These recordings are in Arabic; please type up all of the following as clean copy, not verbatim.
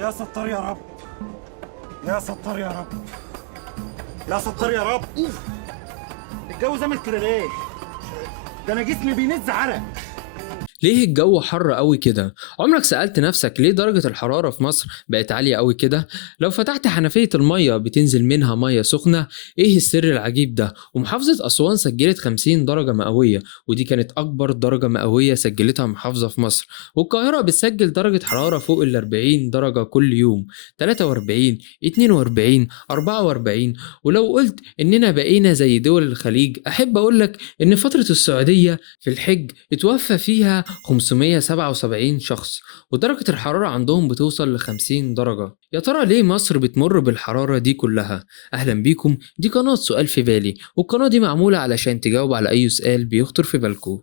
يا ستار يا رب، يا ستار يا رب، يا ستار يا رب. الجو زمن كده ليه؟ ده انا جسمي بينز عرق. ليه الجو حر قوي كده؟ عمرك سألت نفسك ليه درجة الحرارة في مصر بقت عالية قوي كده؟ لو فتحت حنفية المية بتنزل منها مية سخنة. ايه السر العجيب ده؟ ومحافظة أسوان سجلت 50 درجة مئوية، ودي كانت أكبر درجة مئوية سجلتها محافظة في مصر. والقاهرة بتسجل درجة حرارة فوق ال 40 درجة كل يوم، 43، 42، 44. ولو قلت إننا بقينا زي دول الخليج، أحب أقولك إن فترة السعودية في الحج اتوفى فيها 577 شخص، ودرجة الحرارة عندهم بتوصل ل 50 درجة. يا ترى ليه مصر بتمر بالحرارة دي كلها؟ أهلا بيكم، دي قناة سؤال في بالي، والقناة دي معمولة علشان تجاوب على أي سؤال بيخطر في بالكم.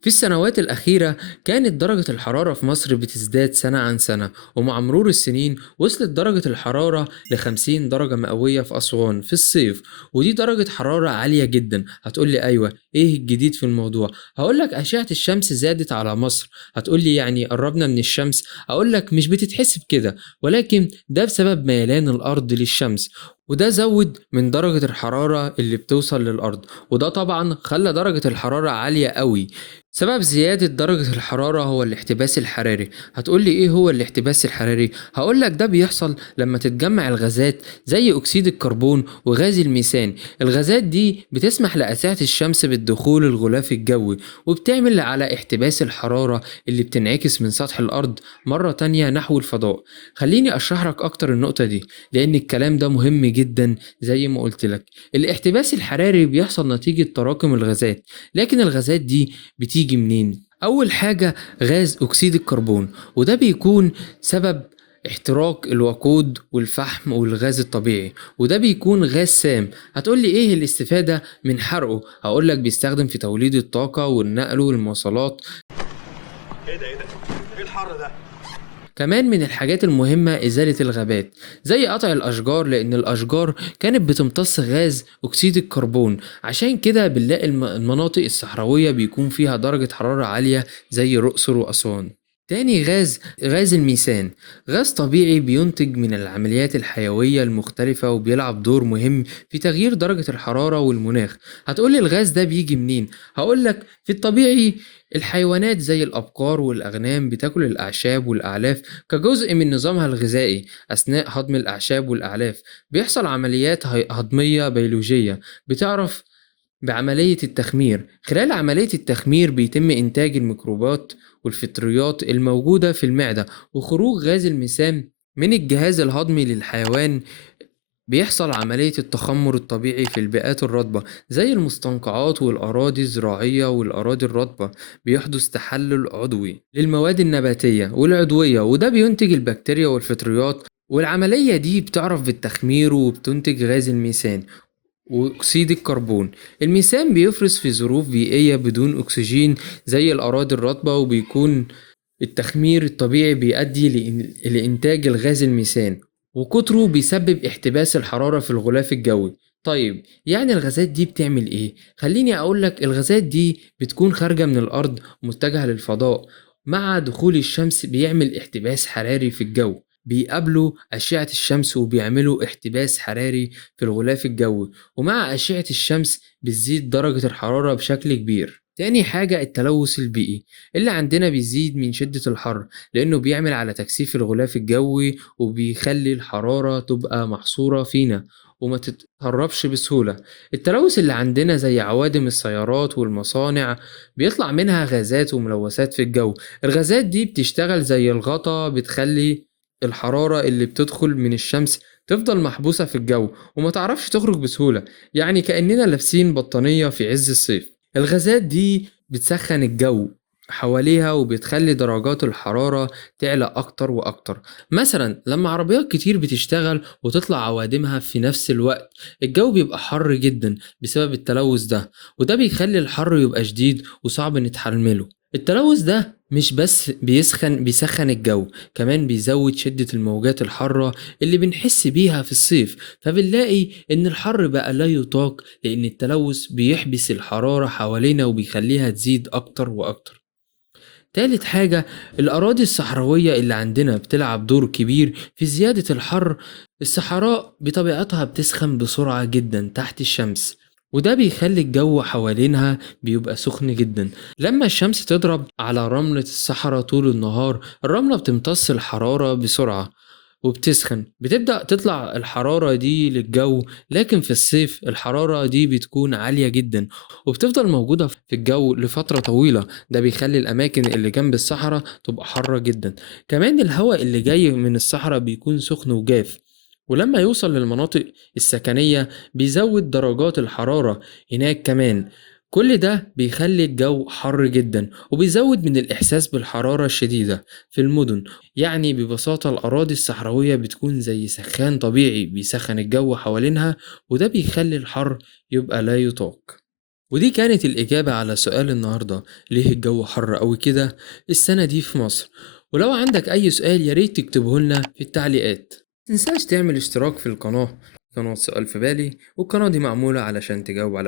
في السنوات الأخيرة كانت درجة الحرارة في مصر بتزداد سنة عن سنة، ومع مرور السنين وصلت درجة الحرارة ل50 درجة مئوية في أسوان في الصيف، ودي درجة حرارة عالية جدا. هتقولي أيوة، إيه الجديد في الموضوع؟ هقولك أشعة الشمس زادت على مصر. هتقولي يعني قربنا من الشمس؟ أقولك مش بتتحسب كده، ولكن ده بسبب ميلان الأرض للشمس، وده زود من درجة الحرارة اللي بتوصل للأرض، وده طبعا خلى درجة الحرارة عالية قوي. سبب زيادة درجة الحرارة هو الاحتباس الحراري. هتقولي ايه هو الاحتباس الحراري؟ هقولك ده بيحصل لما تتجمع الغازات زي اكسيد الكربون وغاز الميثان. الغازات دي بتسمح لأشعة الشمس بالدخول الغلاف الجوي، وبتعمل على احتباس الحرارة اللي بتنعكس من سطح الأرض مرة تانية نحو الفضاء. خليني أشرح لك أكتر النقطة دي، لأن الكلام ده مهم جدا. زي ما قلت لك، الاحتباس الحراري بيحصل نتيجة تراكم الغازات، لكن الغازات دي بتيجي منين؟ أول حاجة غاز أكسيد الكربون، وده بيكون سبب احتراق الوقود والفحم والغاز الطبيعي، وده بيكون غاز سام. هتقولي ايه الاستفادة من حرقه؟ هقولك بيستخدم في توليد الطاقة والنقل والمواصلات. ايه ده؟ ايه الحر ده؟ كمان من الحاجات المهمة إزالة الغابات زي قطع الأشجار، لأن الأشجار كانت بتمتص غاز أكسيد الكربون. عشان كده بنلاقي المناطق الصحراوية بيكون فيها درجة حرارة عالية زي الأقصر وأسوان. تاني غاز الميثان، غاز طبيعي بينتج من العمليات الحيوية المختلفة، وبيلعب دور مهم في تغيير درجة الحرارة والمناخ. هتقولي الغاز ده بيجي منين؟ هقولك في الطبيعي الحيوانات زي الأبقار والأغنام بتاكل الأعشاب والأعلاف كجزء من نظامها الغذائي. أثناء هضم الأعشاب والأعلاف بيحصل عمليات هضمية بيولوجية بتعرف بعملية التخمير. خلال عملية التخمير بيتم إنتاج الميكروبات والفطريات الموجودة في المعدة، وخروج غاز الميثان من الجهاز الهضمي للحيوان. بيحصل عملية التخمر الطبيعي في البيئات الرطبة زي المستنقعات والأراضي الزراعية والأراضي الرطبة. بيحدث تحلل عضوي للمواد النباتية والعضوية، وده بينتج البكتيريا والفطريات، والعملية دي بتعرف بالتخمير وبتنتج غاز الميثان وأكسيد الكربون. الميثان بيفرز في ظروف بيئية بدون أكسجين زي الأراضي الرطبة، وبيكون التخمير الطبيعي بيؤدي لإنتاج الغاز الميثان، وكتره بيسبب احتباس الحرارة في الغلاف الجوي. طيب يعني الغازات دي بتعمل ايه؟ خليني اقولك الغازات دي بتكون خارجة من الارض متجهة للفضاء. مع دخول الشمس بيعمل احتباس حراري في الجو، بيقابلوا أشعة الشمس وبيعملوا احتباس حراري في الغلاف الجوي، ومع أشعة الشمس بتزيد درجة الحرارة بشكل كبير. تاني حاجة التلوث البيئي اللي عندنا بيزيد من شدة الحر، لأنه بيعمل على تكثيف الغلاف الجوي وبيخلي الحرارة تبقى محصورة فينا وما تتهربش بسهولة. التلوث اللي عندنا زي عوادم السيارات والمصانع بيطلع منها غازات وملوثات في الجو. الغازات دي بتشتغل زي الغطا، بتخلي الحرارة اللي بتدخل من الشمس تفضل محبوسة في الجو وما تعرفش تخرج بسهولة، يعني كأننا لابسين بطانية في عز الصيف. الغازات دي بتسخن الجو حواليها وبتخلي درجات الحرارة تعلى أكتر وأكتر. مثلا لما عربيات كتير بتشتغل وتطلع عوادمها في نفس الوقت، الجو بيبقى حر جدا بسبب التلوث ده، وده بيخلي الحر يبقى شديد وصعب نتحمله. التلوث ده مش بس بيسخن الجو، كمان بيزود شدة الموجات الحارة اللي بنحس بيها في الصيف. فبنلاقي إن الحر بقى لا يطاق، لأن التلوث بيحبس الحرارة حوالينا وبيخليها تزيد أكتر وأكتر. تالت حاجة، الأراضي الصحراوية اللي عندنا بتلعب دور كبير في زيادة الحر. الصحراء بطبيعتها بتسخن بسرعة جدا تحت الشمس، وده بيخلي الجو حوالينها بيبقى سخن جدا. لما الشمس تضرب على رملة الصحراء طول النهار، الرملة بتمتص الحرارة بسرعة وبتسخن، بتبدأ تطلع الحرارة دي للجو. لكن في الصيف الحرارة دي بتكون عالية جدا وبتفضل موجودة في الجو لفترة طويلة. ده بيخلي الأماكن اللي جنب الصحراء تبقى حارة جدا. كمان الهواء اللي جاي من الصحراء بيكون سخن وجاف، ولما يوصل للمناطق السكنية بيزود درجات الحرارة هناك كمان. كل ده بيخلي الجو حر جدا وبيزود من الإحساس بالحرارة الشديدة في المدن. يعني ببساطة الأراضي الصحراوية بتكون زي سخان طبيعي بيسخن الجو حوالينها، وده بيخلي الحر يبقى لا يطاق. ودي كانت الإجابة على سؤال النهاردة، ليه الجو حر أوي كده السنة دي في مصر؟ ولو عندك أي سؤال ياريت تكتبه لنا في التعليقات. متنساش تعمل اشتراك في القناة، قناة سؤال في بالي، والقناة دي معمولة علشان تجاوب على